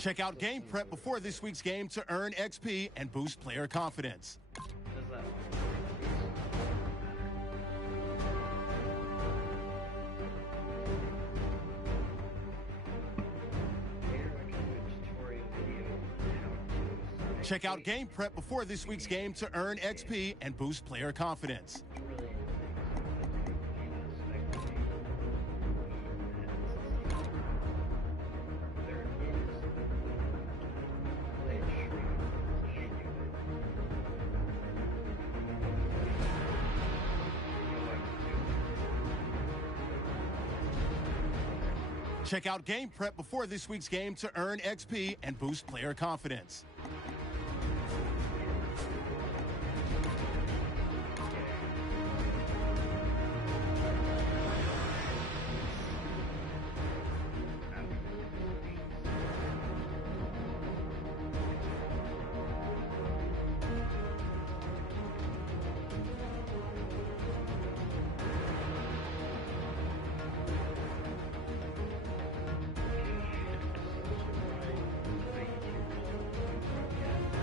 Check out game prep before this week's game to earn XP and boost player confidence. Check out game prep before this week's game to earn XP and boost player confidence. Check out game prep before this week's game to earn XP and boost player confidence.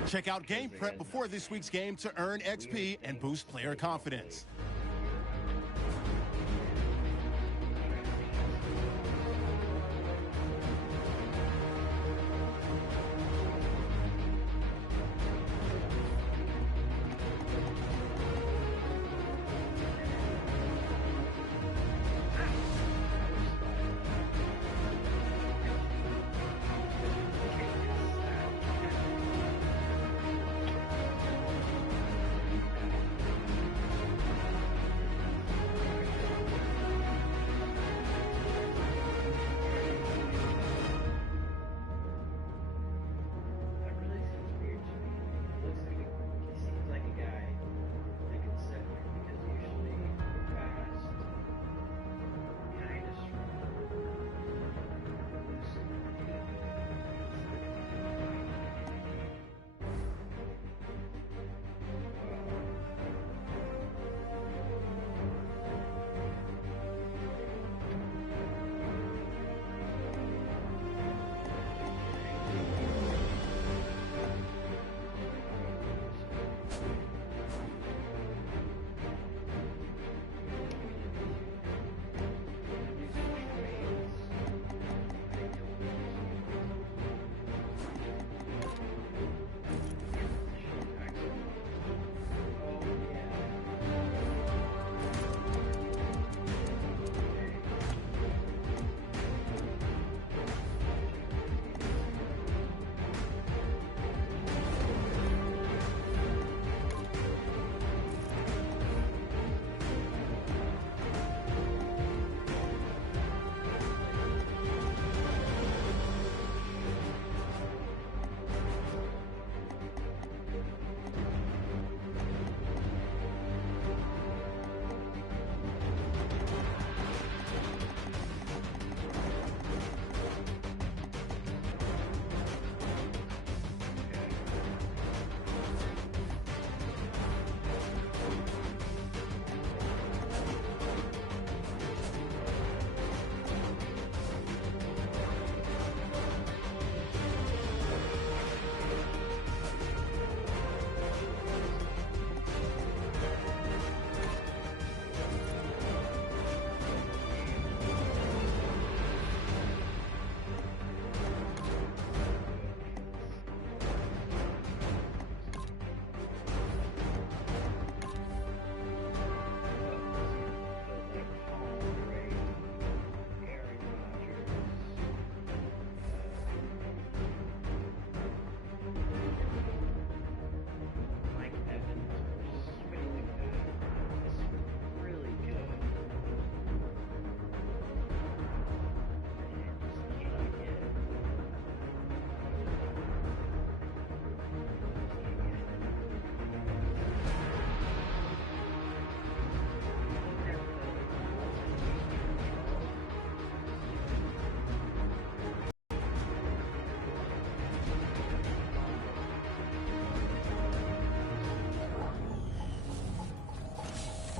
Check out game prep before this week's game to earn XP and boost player confidence.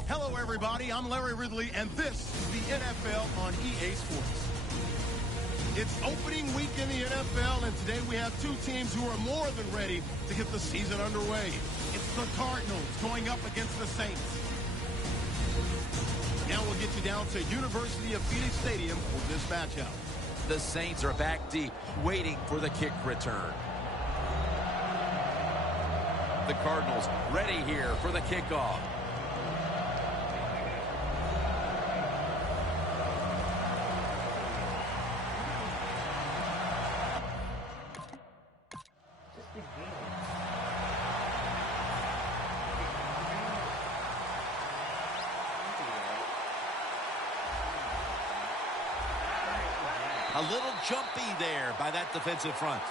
Hello, everybody. I'm Larry Ridley, and this is the NFL on EA Sports. It's opening week in the NFL, and today we have two teams who are more than ready to get the season underway. It's the Cardinals going up against the Saints. Now we'll get you down to University of Phoenix Stadium for this matchup. The Saints are back deep, waiting for the kick return. The Cardinals ready here for the kickoff. A little jumpy there by that defensive front.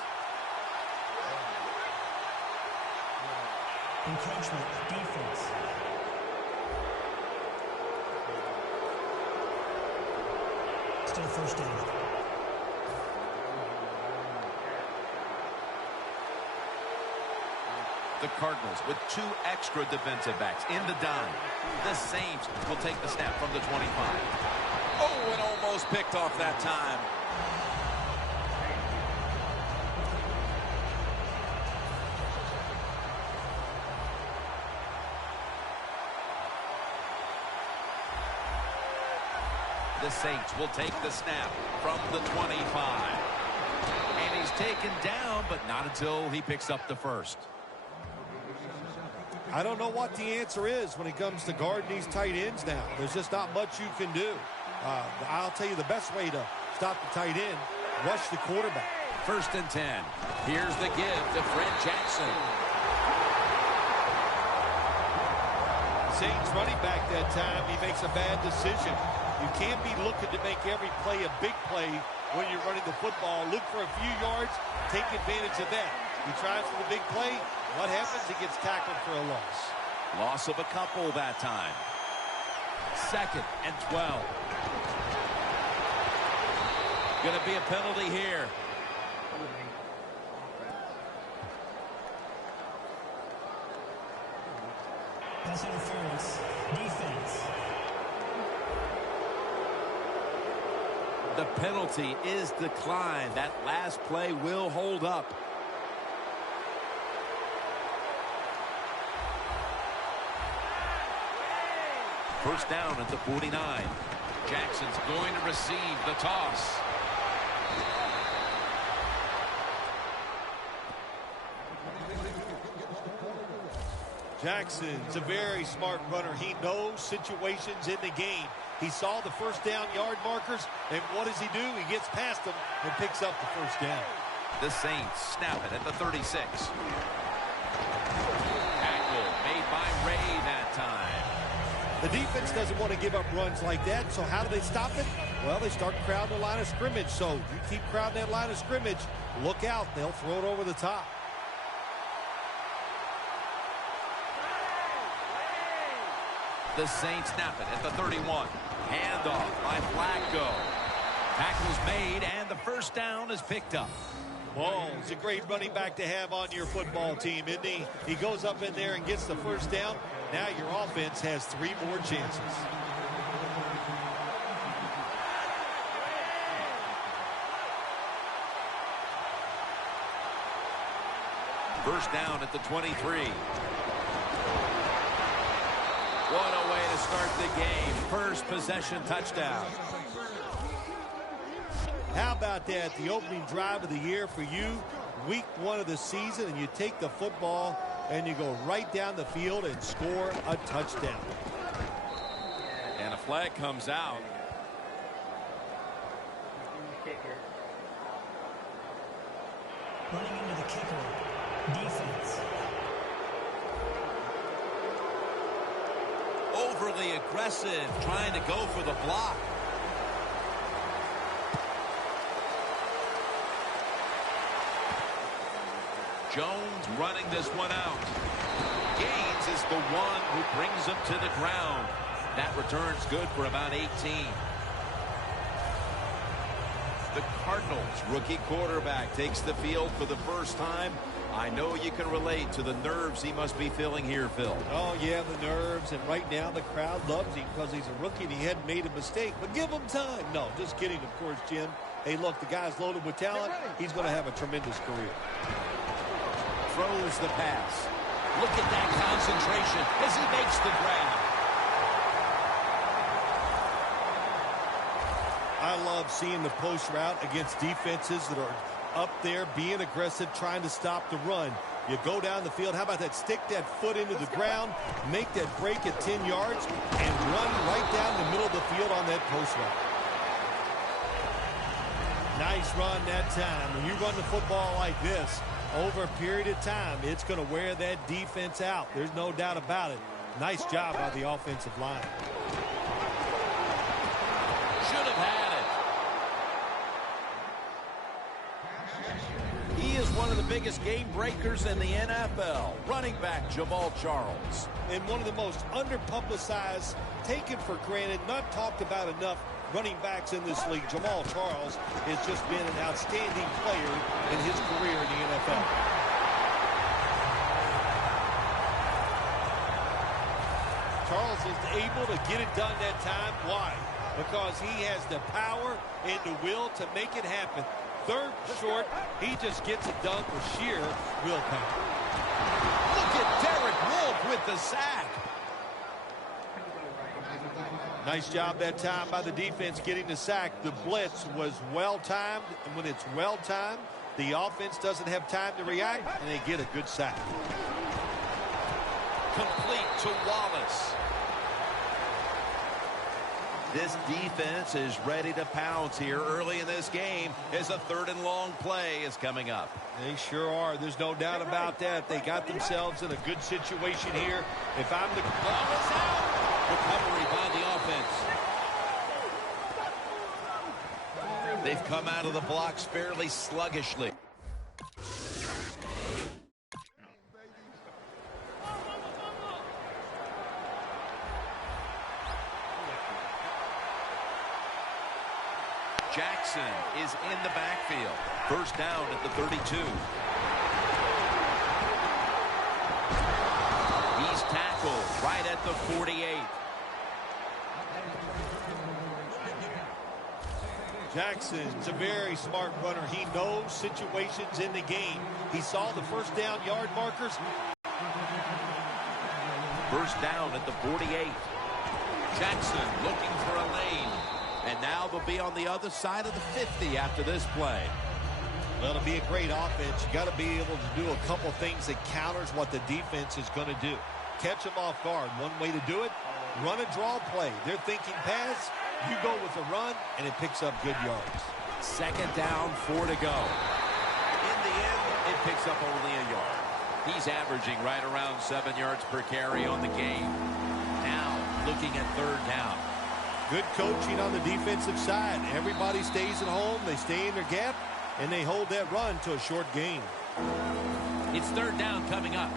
Encroachment, defense. Still first down. The Cardinals with two extra defensive backs in the dime. The Saints will take the snap from the 25. Oh, and almost picked off that time. The Saints will take the snap from the 25. And he's taken down, but not until he picks up the first. I don't know what the answer is when it comes to guarding these tight ends now. There's just not much you can do. I'll tell you the best way to stop the tight end, rush the quarterback. 1st and 10. Here's the give to Fred Jackson. Saints running back that time, he makes a bad decision. You can't be looking to make every play a big play when you're running the football. Look for a few yards, take advantage of that. He tries for the big play. What happens? He gets tackled for a loss. Loss of a couple that time. 2nd and 12. Going to be a penalty here. Pass interference, defense. The penalty is declined. That last play will hold up. First down at the 49. Jackson's going to receive the toss. Jackson's a very smart runner. He knows situations in the game. He saw the first down yard markers, and what does he do? He gets past them and picks up the first down. The Saints snap it at the 36. Tackle made by Ray that time. The defense doesn't want to give up runs like that, so how do they stop it? Well, they start crowding the line of scrimmage, so you keep crowding that line of scrimmage, look out, they'll throw it over the top. The Saints snap it at the 31. Handoff by Flacco. Tackle's made, and the first down is picked up. Ball's a great running back to have on your football team, isn't he? He goes up in there and gets the first down. Now your offense has 3 more chances. First down at the 23. What a way to start the game. First possession touchdown. How about that? The opening drive of the year for you, week 1 of the season, and you take the football and you go right down the field and score a touchdown. And a flag comes out. Running into the kicker. Defense. Overly aggressive, trying to go for the block. Jones running this one out. Gaines is the one who brings him to the ground. That return's good for about 18. The Cardinals rookie quarterback takes the field for the first time. I know you can relate to the nerves he must be feeling here, Phil. Oh, yeah, the nerves. And right now the crowd loves him because he's a rookie and he hadn't made a mistake. But give him time. No, just kidding, of course, Jim. hey, look, the guy's loaded with talent. He's going to have a tremendous career. Throws the pass. Look at that concentration as he makes the grab. I love seeing the post route against defenses that are up there, being aggressive, trying to stop the run. You go down the field. How about that? Stick that foot into the ground, make that break at 10 yards, and run right down the middle of the field on that post route. Nice run that time. When you run the football like this, over a period of time, it's going to wear that defense out. There's no doubt about it. Nice job by the offensive line. Should have had it. He is one of the biggest game breakers in the NFL. Running back Jamal Charles. And one of the most underpublicized, taken for granted, not talked about enough running backs in this league. Jamal Charles has just been an outstanding player in his career in the NFL. Charles is able to get it done that time. Why? Because he has the power and the will to make it happen. Third short, he just gets it done with sheer willpower. Look at Derek Wolfe with the sack. Nice job that time by the defense getting the sack. The blitz was well-timed, and when it's well-timed, the offense doesn't have time to react, and they get a good sack. Complete to Wallace. This defense is ready to pounce here early in this game as a 3rd and long play is coming up. They sure are. There's no doubt about that. They got themselves in a good situation here. If I'm the... Ball is out. Recovery by the offense. They've come out of the blocks fairly sluggishly. Jackson is in the backfield. First down at the 32. He's tackled right at the 48. Jackson's a very smart runner. He knows situations in the game. He saw the first down yard markers. First down at the 48. Jackson looking for a lane. And now they'll be on the other side of the 50 after this play. Well, it'll be a great offense. You got to be able to do a couple things that counters what the defense is going to do. Catch them off guard. One way to do it, run a draw play. They're thinking pass. You go with a run, and it picks up good yards. Second down, 4 to go. In the end, it picks up only a yard. He's averaging right around 7 yards per carry on the game. Now, looking at 3rd down. Good coaching on the defensive side. Everybody stays at home. They stay in their gap, and they hold that run to a short gain. It's 3rd down coming up.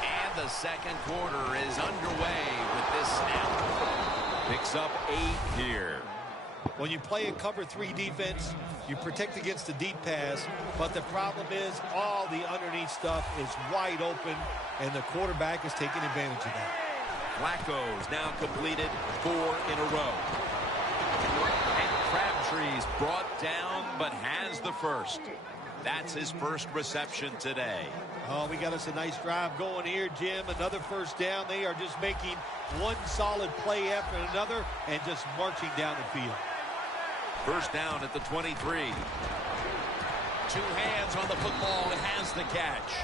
And the second quarter is underway with this snap. Picks up 8 here. When you play a cover 3 defense, you protect against the deep pass, but the problem is all the underneath stuff is wide open, and the quarterback is taking advantage of that. Flacco's now completed 4 in a row. And Crabtree's brought down, but has the first. That's his first reception today. Oh, we got us a nice drive going here, Jim. Another first down. They are just making one solid play after another and just marching down the field. First down at the 23. 2 hands on the football and has the catch.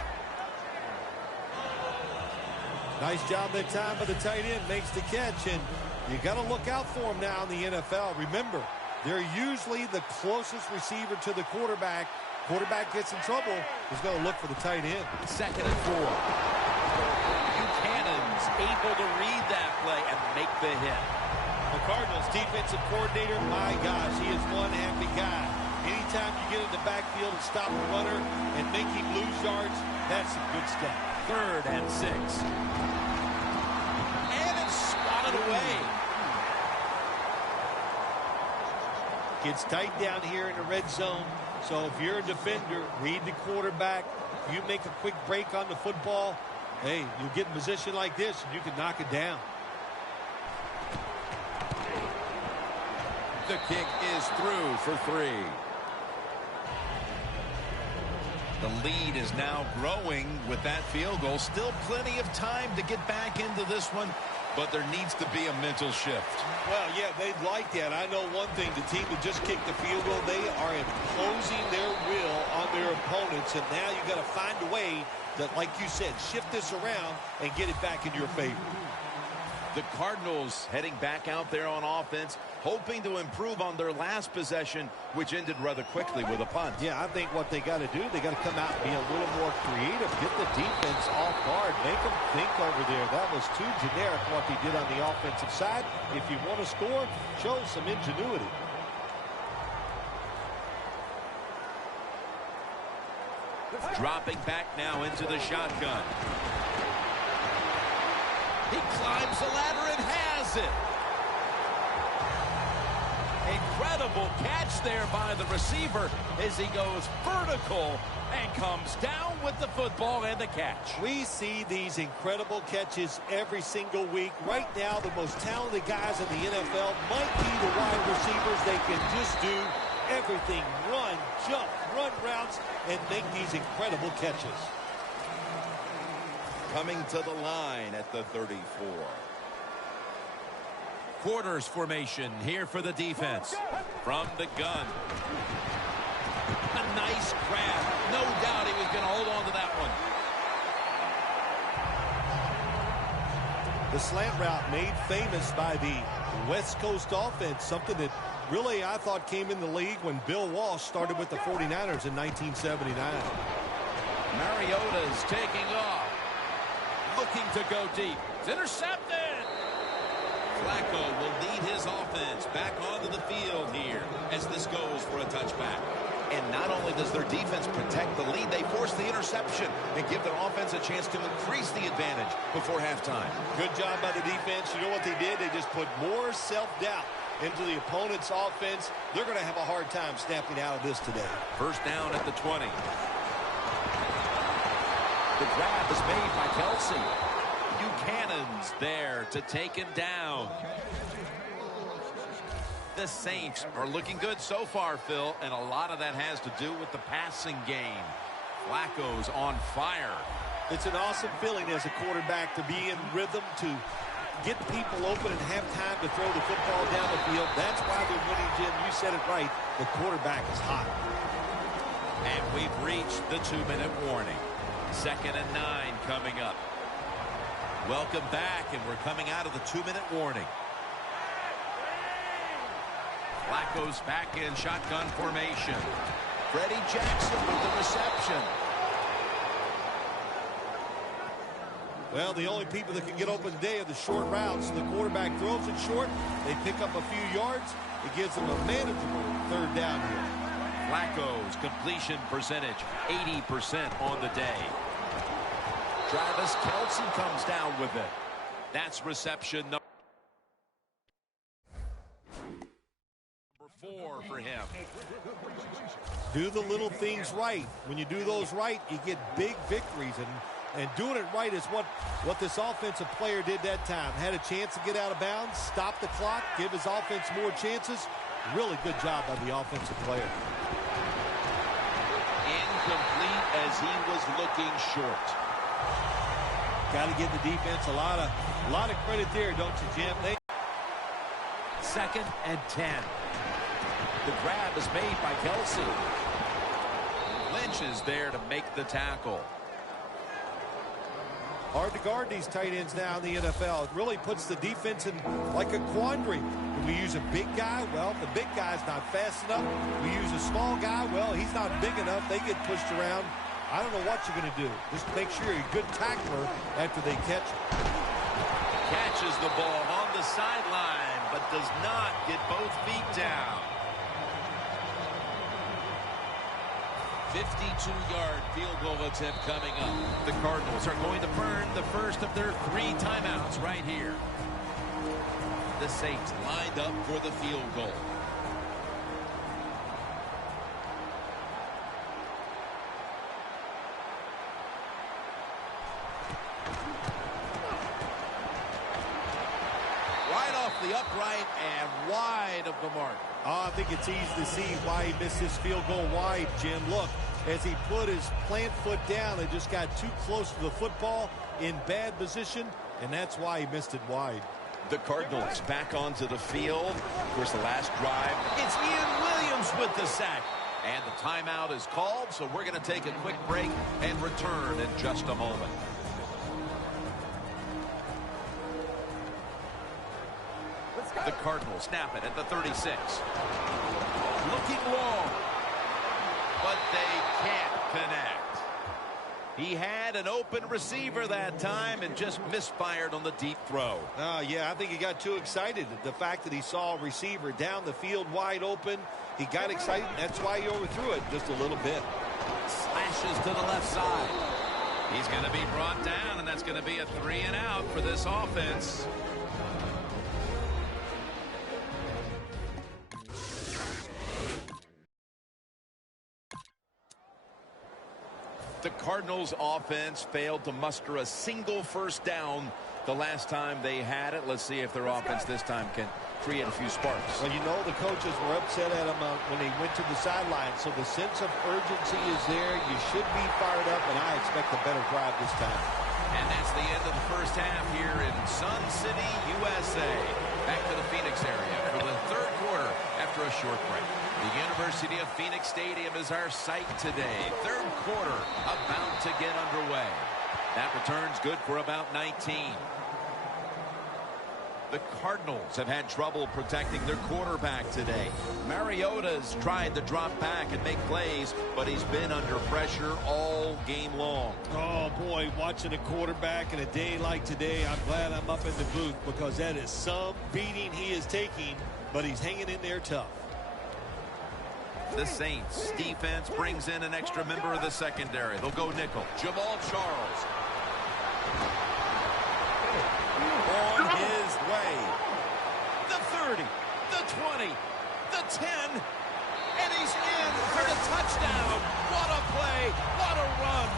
Nice job that time by the tight end. Makes the catch, and you got to look out for him now in the NFL. Remember, they're usually the closest receiver to the quarterback. Quarterback gets in trouble, he's going to look for the tight end. 2nd and 4. Buchanan's able to read that play and make the hit. The Cardinals defensive coordinator, my gosh, he is one happy guy. Anytime you get in the backfield and stop the runner and make him lose yards, that's some good stuff. 3rd and 6. And it's swatted away. Gets tight down here in the red zone. So if you're a defender, read the quarterback. You make a quick break on the football, Hey, you get in position like this, and you can knock it down. The kick is through for 3. The lead is now growing with that field goal. Still plenty of time to get back into this one, but there needs to be a mental shift. Well, yeah, they'd like that. I know one thing. The team that just kicked the field goal, they are imposing their will on their opponents, and now you got to find a way that, like you said, shift this around and get it back in your favor. The Cardinals heading back out there on offense, hoping to improve on their last possession, which ended rather quickly with a punt. Yeah, I think what they got to do, they got to come out and be a little more creative, get the defense off guard, make them think over there. That was too generic what they did on the offensive side. If you want to score, show some ingenuity. Dropping back now into the shotgun. He climbs the ladder and has it. Incredible catch there by the receiver as he goes vertical and comes down with the football and the catch. We see these incredible catches every single week. Right now, the most talented guys in the NFL might be the wide receivers. They can just do everything. Run, jump, run routes, and make these incredible catches. Coming to the line at the 34. Quarters formation here for the defense. From the gun. A nice grab. No doubt he was going to hold on to that one. The slant route made famous by the West Coast offense, something that really I thought came in the league when Bill Walsh started with the 49ers in 1979. Mariota's taking off. Looking to go deep. It's intercepted. Flacco will lead his offense back onto the field here as this goes for a touchback. And not only does their defense protect the lead, they force the interception and give their offense a chance to increase the advantage before halftime. Good job by the defense. You know what they did? They just put more self-doubt into the opponent's offense. They're going to have a hard time snapping out of this today. First down at the 20. The grab is made by Kelsey. Buchanan's there to take him down. The Saints are looking good so far, Phil, and a lot of that has to do with the passing game. Flacco's on fire. It's an awesome feeling as a quarterback to be in rhythm, to get people open and have time to throw the football down the field. That's why they're winning, Jim. You said it right. The quarterback is hot. And we've reached the 2-minute warning. 2nd and 9 coming up. Welcome back, and we're coming out of the 2-minute warning. Flacco's back in shotgun formation. Freddie Jackson with the reception. Well, the only people that can get open today are the short routes. The quarterback throws it short. They pick up a few yards. It gives them a manageable 3rd down here. Flacco's completion percentage, 80% on the day. Travis Kelce comes down with it. That's reception number 4 for him. Do the little things right. When you do those right, you get big victories. And doing it right is what this offensive player did that time. Had a chance to get out of bounds, stop the clock, give his offense more chances. Really good job by the offensive player. Incomplete as he was looking short. Got to give the defense a lot of credit there, don't you, Jim? 2nd and 10. The grab is made by Kelsey. Lynch is there to make the tackle. Hard to guard these tight ends now in the NFL. It really puts the defense in like a quandary. Do we use a big guy? Well, the big guy's not fast enough. We use a small guy. Well, he's not big enough. They get pushed around. I don't know what you're going to do. Just make sure you're a good tackler after they catch it. Catches the ball on the sideline, but does not get both feet down. 52-yard field goal attempt coming up. The Cardinals are going to burn the first of their 3 timeouts right here. The Saints lined up for the field goal. upright and wide of the mark. Oh, I think it's easy to see why he missed his field goal wide, Jim. Look, as he put his plant foot down, it just got too close to the football in bad position, and that's why he missed it wide. The Cardinals back onto the field. Of course, the last drive, it's Ian Williams with the sack. And the timeout is called, so we're going to take a quick break and return in just a moment. The Cardinals snap it at the 36. Looking long, but they can't connect. He had an open receiver that time and just misfired on the deep throw. Yeah, I think he got too excited. The fact that he saw a receiver down the field wide open, he got excited. That's why he overthrew it just a little bit. Slashes to the left side. He's going to be brought down, and that's going to be a 3 and out for this offense. The Cardinals offense failed to muster a single first down the last time they had it. Let's see if their offense this time can create a few sparks. Well, you know the coaches were upset at him when he went to the sideline, so the sense of urgency is there. You should be fired up, and I expect a better drive this time. And that's the end of the first half here in Sun City, USA. Back to the Phoenix area for the third quarter after a short break. The University of Phoenix Stadium is our site today. Third quarter about to get underway. That return's good for about 19. The Cardinals have had trouble protecting their quarterback today. Mariota's tried to drop back and make plays, but he's been under pressure all game long. Oh, boy, watching a quarterback in a day like today, I'm glad I'm up in the booth because that is some beating he is taking, but he's hanging in there tough. The Saints defense brings in an extra member of the secondary. They'll go nickel. Jamal Charles. On his way. The 30, the 20, the 10, and he's in for the touchdown. What a play, what a run.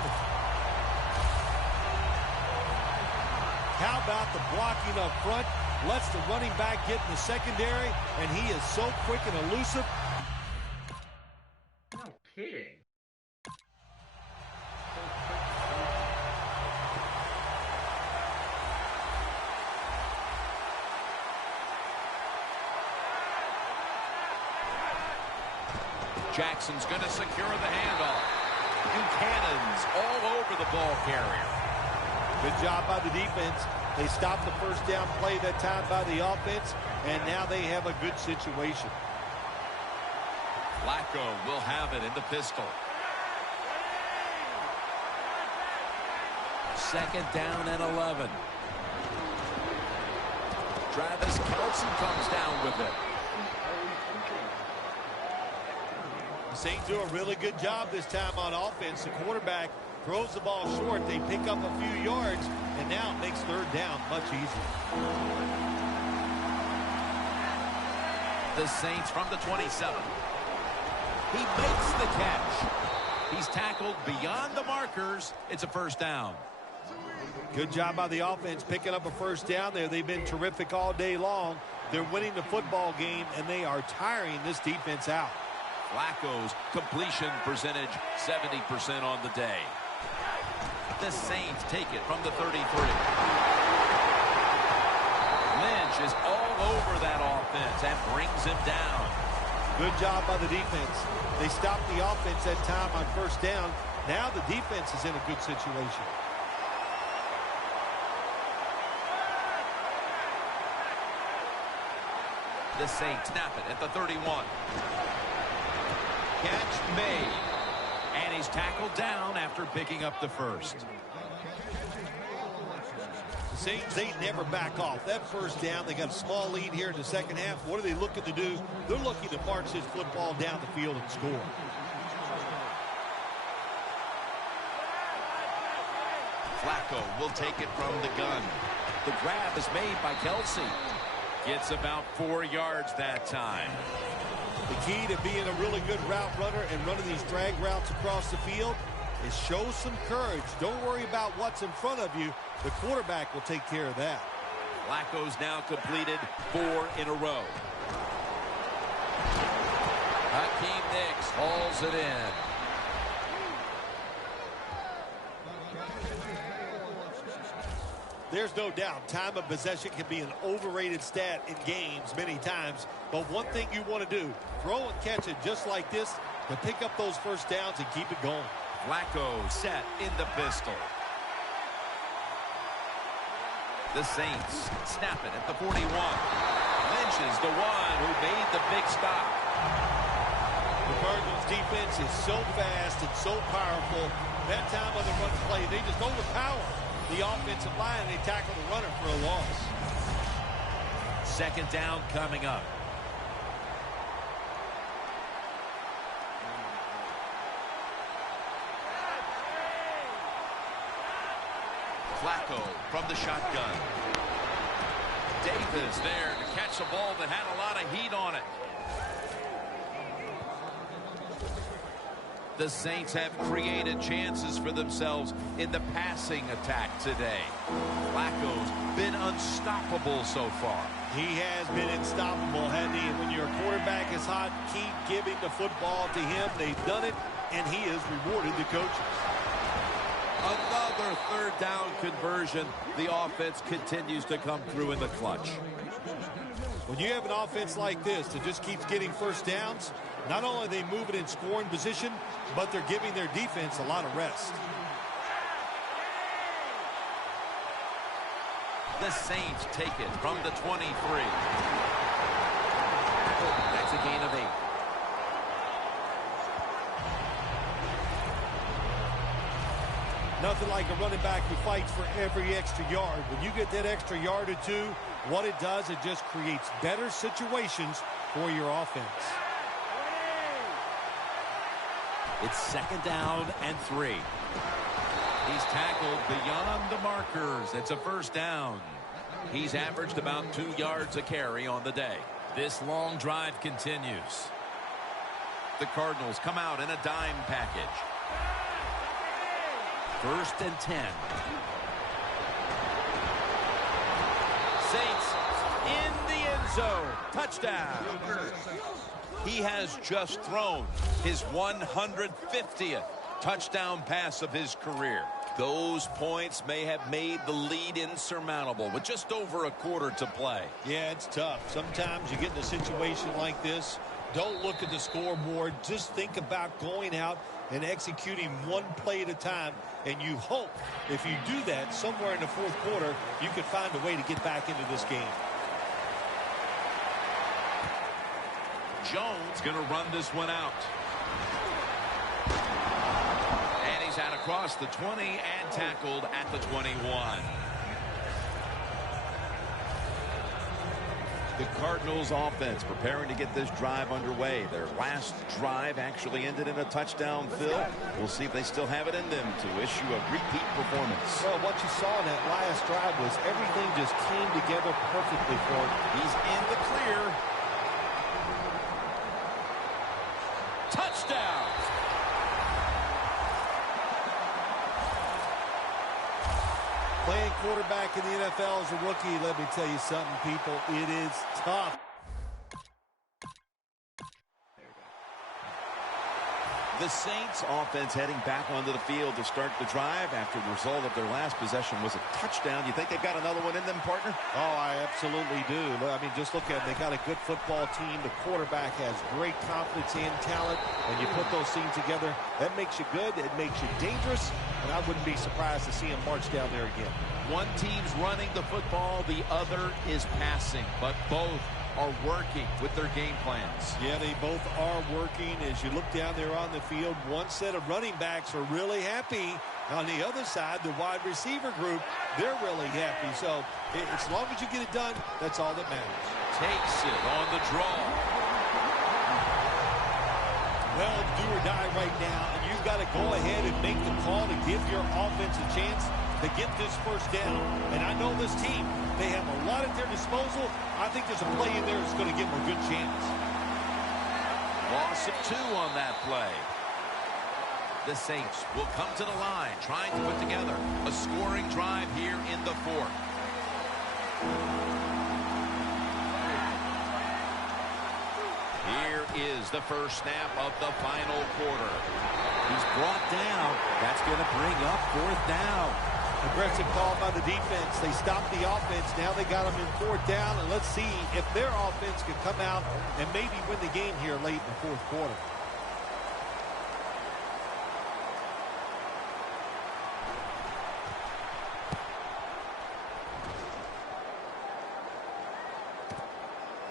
How about the blocking up front? Lets the running back get in the secondary, and he is so quick and elusive. No kidding. Jackson's going to secure the handoff. Buchanan's all over the ball carrier. Good job by the defense. They stopped the first down play that time by the offense, and now they have a good situation. Flacco will have it in the pistol. Second down and 11. Travis Kelce comes down with it. The Saints do a really good job this time on offense. The quarterback throws the ball short. They pick up a few yards, and now it makes third down much easier. The Saints from the 27. He makes the catch. He's tackled beyond the markers. It's a first down. Good job by the offense picking up a first down there. They've been terrific all day long. They're winning the football game, and they are tiring this defense out. Flacco's completion percentage 70% on the day. The Saints take it from the 33. Lynch is all over that offense and brings him down. Good job by the defense. They stopped the offense that time on first down. Now the defense is in a good situation. The Saints snap it at the 31. Catch made. And he's tackled down after picking up the first. The Saints, they never back off. That first down, they got a small lead here in the second half. What are they looking to do? They're looking to march this football down the field and score. Flacco will take it from the gun. The grab is made by Kelce. Gets about 4 yards that time. The key to being a really good route runner and running these drag routes across the field is show some courage. Don't worry about what's in front of you. The quarterback will take care of that. Flacco's now completed 4 in a row. Hakeem Nicks hauls it in. There's no doubt time of possession can be an overrated stat in games many times. But one thing you want to do, throw and catch it just like this to pick up those first downs and keep it going. Flacco set in the pistol. The Saints snap it at the 41. Lynch is the one who made the big stop. The Cardinals defense is so fast and so powerful. That time on the run play, they just overpower the offensive line, and they tackle the runner for a loss. Second down coming up. Flacco from the shotgun. Davis there to catch a ball that had a lot of heat on it. The Saints have created chances for themselves in the passing attack today. Flacco's been unstoppable so far. He has been unstoppable, hasn't he? And when your quarterback is hot, keep giving the football to him. They've done it, and he has rewarded the coaches. Another third down conversion. The offense continues to come through in the clutch. When you have an offense like this that just keeps getting first downs, not only are they moving in scoring position, but they're giving their defense a lot of rest. The Saints take it from the 23. That's a gain of 8. Nothing like a running back who fights for every extra yard. When you get that extra yard or two, what it does, it just creates better situations for your offense. It's second down and 3. He's tackled beyond the markers. It's a first down. He's averaged about 2 yards a carry on the day. This long drive continues. The Cardinals come out in a dime package. First and 10. Saints in the end zone. Touchdown. He has just thrown his 150th touchdown pass of his career. Those points may have made the lead insurmountable with just over a quarter to play. Yeah, it's tough. Sometimes you get in a situation like this, don't look at the scoreboard. Just think about going out and executing one play at a time. And you hope if you do that somewhere in the fourth quarter, you can find a way to get back into this game. Jones going to run this one out. And he's out across the 20 and tackled at the 21. The Cardinals offense preparing to get this drive underway. Their last drive actually ended in a touchdown, Phil. We'll see if they still have it in them to issue a repeat performance. Well, what you saw in that last drive was everything just came together perfectly for him. He's in the clear. Touchdown! Playing quarterback in the NFL as a rookie, let me tell you something, people, it is tough. The Saints offense heading back onto the field to start the drive after the result of their last possession was a touchdown. You think they've got another one in them, partner? Oh, I absolutely do. I mean, just look at it. They got a good football team. The quarterback has great confidence and talent. And you put those things together, that makes you good. It makes you dangerous. And I wouldn't be surprised to see him march down there again. One team's running the football, the other is passing, but both are working with their game plans. Yeah, they both are working. As you look down there on the field, one set of running backs are really happy. On the other side, the wide receiver group, they're really happy. So as long as you get it done, that's all that matters. Takes it on the draw. Well, do or die right now, and you've got to go ahead and make the call to give your offense a chance to get this first down. And I know this team, they have a lot at their disposal. I think there's a play in there that's going to give them a good chance. Loss of 2 on that play. The Saints will come to the line, trying to put together a scoring drive here in the fourth. Here is the first snap of the final quarter. He's brought down. That's going to bring up fourth down. Aggressive call by the defense. They stopped the offense. Now they got them in fourth down. And let's see if their offense can come out and maybe win the game here late in the fourth quarter.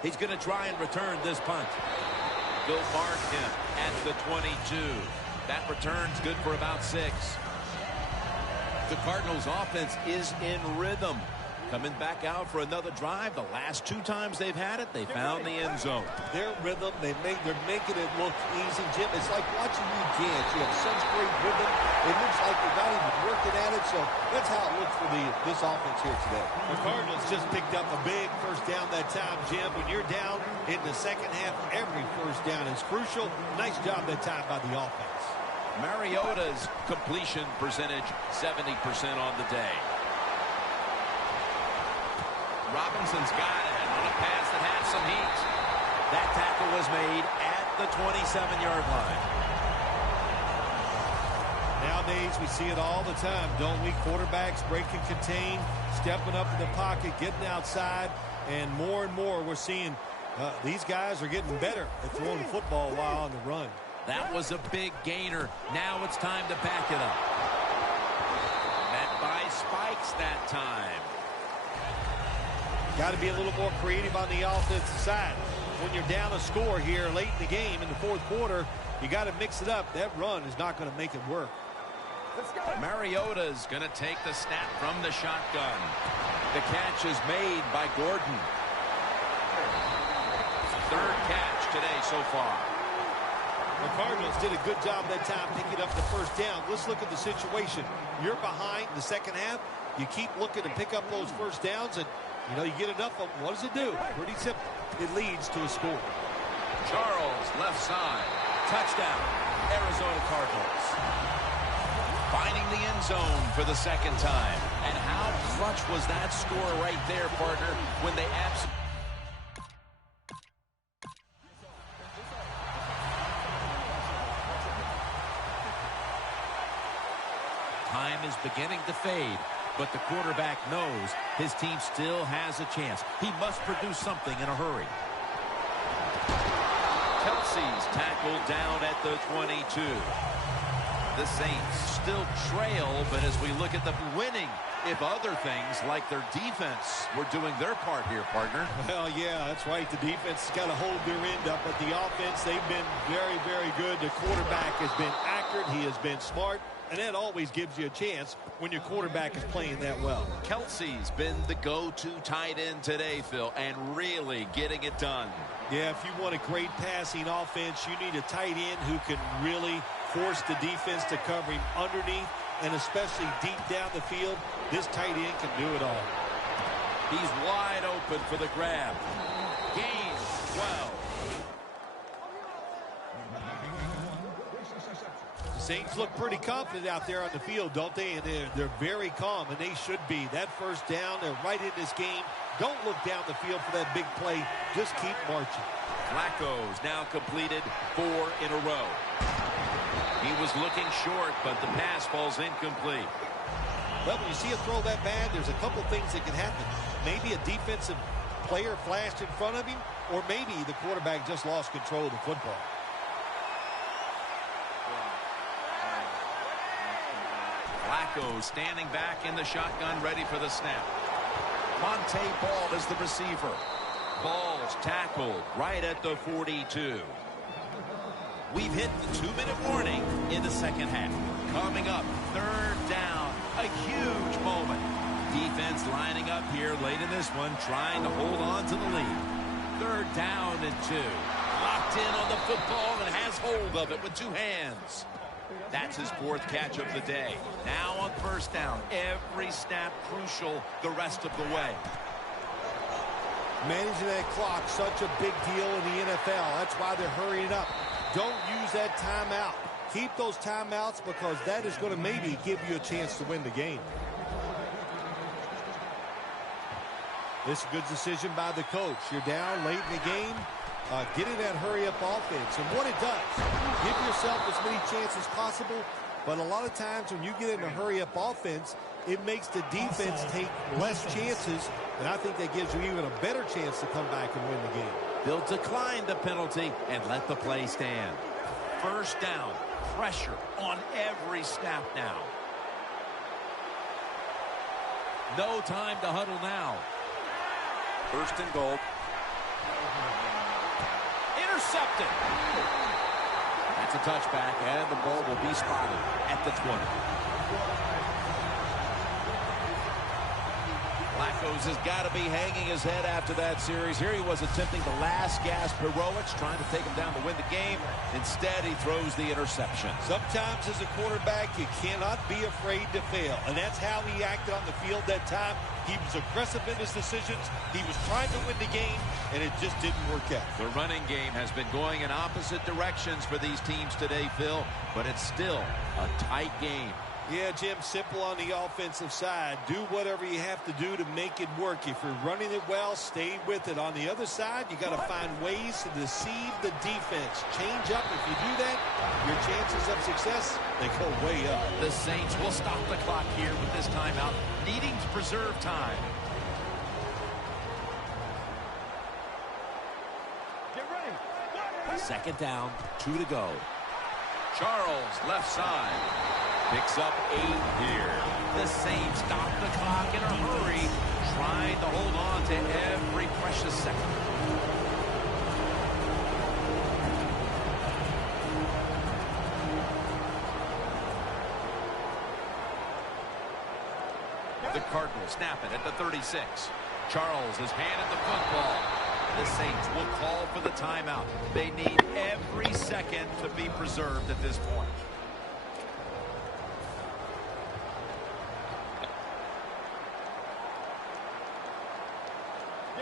He's going to try and return this punt. They'll mark him at the 22. That return's good for about 6. The Cardinals' offense is in rhythm. Coming back out for another drive. The last 2 times they've had it, they found the end zone. Their rhythm, they're making it look easy, Jim. It's like watching you dance. You have such great rhythm. It looks like you're not even working at it. So that's how it looks for this offense here today. The Cardinals just picked up a big first down that time, Jim. When you're down in the second half, every first down is crucial. Nice job that time by the offense. Mariota's completion percentage, 70% on the day. Robinson's got it on a pass that had some heat. That tackle was made at the 27-yard line. Nowadays, we see it all the time, don't we? Quarterbacks break and contain, stepping up in the pocket, getting outside, and more we're seeing these guys are getting better at throwing the football while on the run. That was a big gainer. Now it's time to back it up. Met by spikes that time. Got to be a little more creative on the offensive side. When you're down a score here late in the game in the fourth quarter, you got to mix it up. That run is not going to make it work. Mariota's going to take the snap from the shotgun. The catch is made by Gordon. Third catch today so far. The Cardinals did a good job that time picking up the first down. Let's look at the situation. You're behind the second half. You keep looking to pick up those first downs, and you get enough of them. What does it do? Pretty simple. It leads to a score. Charles, left side. Touchdown, Arizona Cardinals. Finding the end zone for the second time. And how clutch was that score right there, partner, when they absolutely... Time is beginning to fade, but the quarterback knows his team still has a chance. He must produce something in a hurry. Kelsey's tackled down at the 22. The Saints still trail, but as we look at them winning, if other things like their defense were doing their part here, partner. Well, yeah, that's right. The defense has got to hold their end up, but the offense, they've been very good. The quarterback has been accurate. He has been smart. And that always gives you a chance when your quarterback is playing that well. Kelsey's been the go-to tight end today, Phil, and really getting it done. Yeah, if you want a great passing offense, you need a tight end who can really force the defense to cover him underneath, and especially deep down the field. This tight end can do it all. He's wide open for the grab. Gain 12. Saints look pretty confident out there on the field, don't they? And they're very calm, and they should be. That first down, they're right in this game. Don't look down the field for that big play. Just keep marching. Flacco's now completed 4 in a row. He was looking short, but the pass falls incomplete. Well, when you see a throw that bad, there's a couple things that can happen. Maybe a defensive player flashed in front of him, or maybe the quarterback just lost control of the football. Flacco standing back in the shotgun, ready for the snap. Monte Ball is the receiver. Ball's tackled right at the 42. We've hit the 2-minute warning in the second half. Coming up, third down, a huge moment. Defense lining up here late in this one, trying to hold on to the lead. Third down and 2. Locked in on the football and has hold of it with 2 hands. That's his 4th catch of the day. Now on first down. Every snap crucial the rest of the way. Managing that clock, such a big deal in the NFL. That's why they're hurrying up. Don't use that timeout. Keep those timeouts because that is going to maybe give you a chance to win the game. This is a good decision by the coach. You're down late in the game. Get in that hurry-up offense. And what it does, give yourself as many chances as possible. But a lot of times when you get in a hurry-up offense, it makes the defense take less chances. And I think that gives you even a better chance to come back and win the game. They'll decline the penalty and let the play stand. First down. Pressure on every snap now. No time to huddle now. First and goal. Intercepted. That's a touchback, and the ball will be spotted at the 20. Flacco's has got to be hanging his head after that series. Here he was attempting the last gasp heroics, trying to take him down to win the game. Instead, he throws the interception. Sometimes as a quarterback, you cannot be afraid to fail. And that's how he acted on the field that time. He was aggressive in his decisions. He was trying to win the game, and it just didn't work out. The running game has been going in opposite directions for these teams today, Phil, but it's still a tight game. Yeah, Jim, simple on the offensive side. Do whatever you have to do to make it work. If you're running it well, stay with it. On the other side, you got to find ways to deceive the defense. Change up. If you do that, your chances of success, they go way up. The Saints will stop the clock here with this timeout, needing to preserve time. Get ready. Second down, 2 to go. Charles, left side. Picks up 8 here. The Saints stop the clock in a hurry, trying to hold on to every precious second. The Cardinals snap it at the 36. Charles has handed the football. The Saints will call for the timeout. They need every second to be preserved at this point.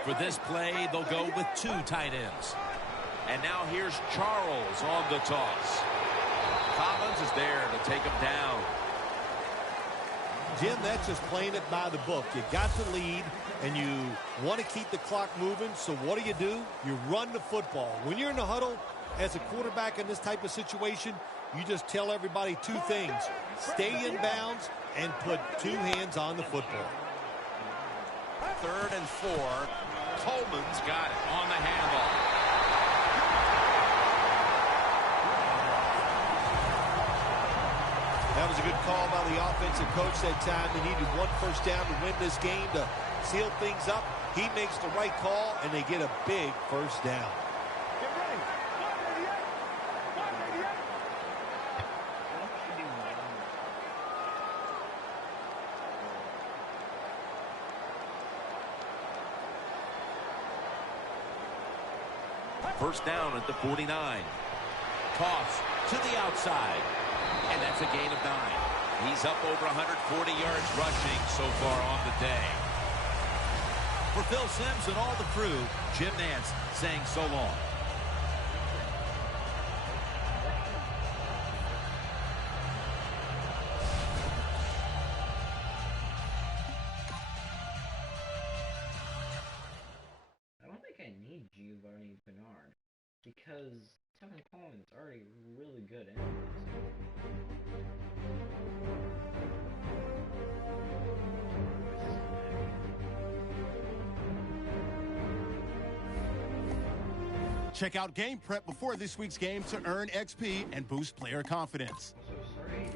For this play, they'll go with 2 tight ends. And now here's Charles on the toss. Collins is there to take him down. Jim, that's just playing it by the book. You got the lead, and you want to keep the clock moving, so what do? You run the football. When you're in the huddle, as a quarterback in this type of situation, you just tell everybody 2 things. Stay in bounds and put 2 hands on the football. 3rd and 4. Coleman's got it on the handoff. That was a good call by the offensive coach that time. They needed 1 first down to win this game to seal things up. He makes the right call, and they get a big first down. Get ready. 188. First down at the 49. Toss to the outside. And that's a gain of 9. He's up over 140 yards rushing so far on the day. For Phil Simms and all the crew, Jim Nance saying so long. Because Tevin Coleman's already really good anyways. Check out Game Prep before this week's game to earn XP and boost player confidence. So sorry.